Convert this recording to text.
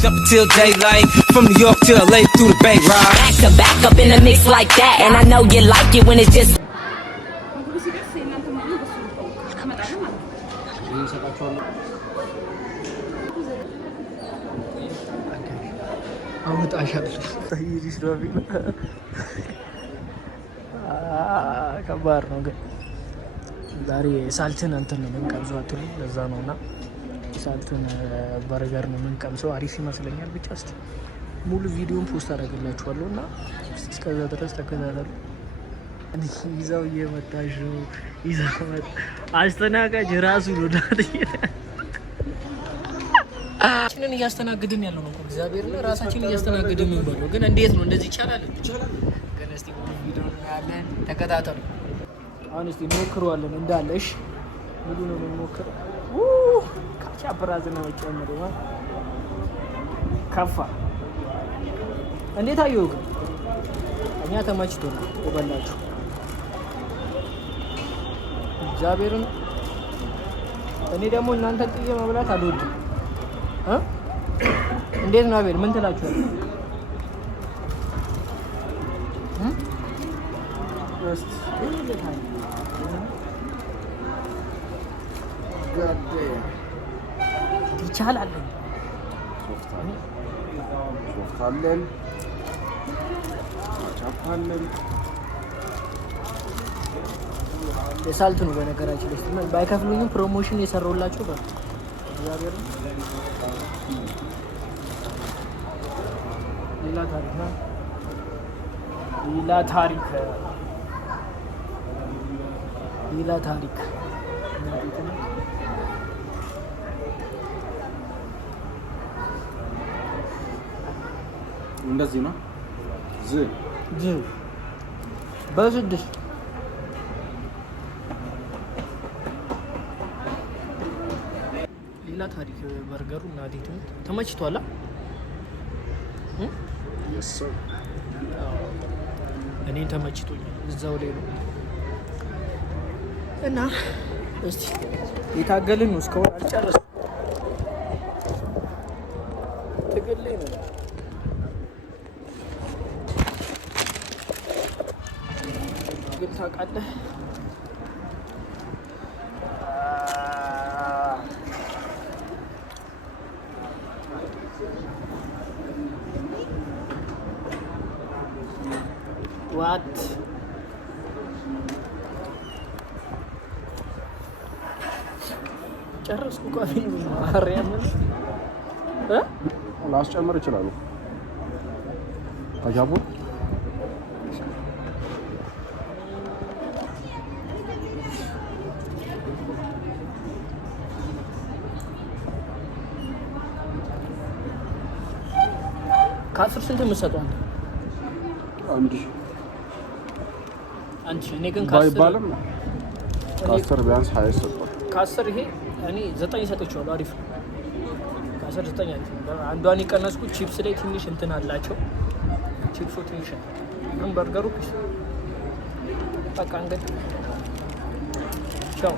Up until daylight, from New York to LA through the Bay Ride. Back up in the mix like that, and I know you like it when it's just. ከባድ ነው ግን ዛሬ ሳልትን እንትን ነው የምንቀምሰው አትሉ ለዛ ነውና ሳልትን በርገር ነው የምንቀምሰው አሪፍ ይመስለኛል ብቻ እስቲ ሙሉ ቪዲዮን ፖስት አደርግላችኋለሁ እና እስከዛ ድረስ ተከታተሉ ይዛው እየመጣሽ ነው ይዛው መጣ አስተናጋጅ ራሱ ነው ዳትችንን እያስተናግድን ያለው ነው እግዚአብሔር ነው ራሳችንን እያስተናግድን ነው ባለው ግን እንዴት ነው እንደዚህ ይቻላል ግን እስቲ ቪዲዮ ያለን ተከታተሉ አሁን እስቲ ሞክረዋለን እንዳለሽ ሙሉ ነው የምንሞክረው ካቻፕራዝ ነው ጨምሮ ከፋ እንዴት አየው ግን እኛ ተመችቶናል ተበላችሁ እግዚአብሔርን እኔ ደግሞ እናንተ ጥዬ መብላት አልወድም እንዴት ነው አቤል ምን ትላችኋል እስቲ ይቻላል ሶፍታለን ቻፓለን ለሳልት ነው በነገራችን ላይ ባይከፍሉኝም ፕሮሞሽን የሰራውላችሁ በቃ እግዚአብሔር ሌላ ታሪክ እንደዚህ ነው ዝ በስድስት ሌላ ታሪክ በርገሩ እና ዲቱ ተመችቷል እኔን ተመችቶኛል እዛው ላይ ነው እና እስቲ የታገልን ነው እስካሁን አልጨረስንም ትግል ላይ ነው ግን ታውቃለህ ዋት ጨረስኩ ካፌ ማርያም ላስጨምር ይችላል አጃቡ ከአስር ስንት የምትሰጠው አንቺ እኔ ግን ባይባልም ከአስር ቢያንስ 20 ሰጠው ከአስር ይሄ እኔ 9 ሰጥቼዋለሁ አሪፍ ከአስር 9 አሪፍ አንዷን የቀነስኩት ቺፕስ ላይ ትንሽ እንትን አላቸው ቺፕሱ ትንሽ ግን በርገሩ በቃ እንግዲህ ቻው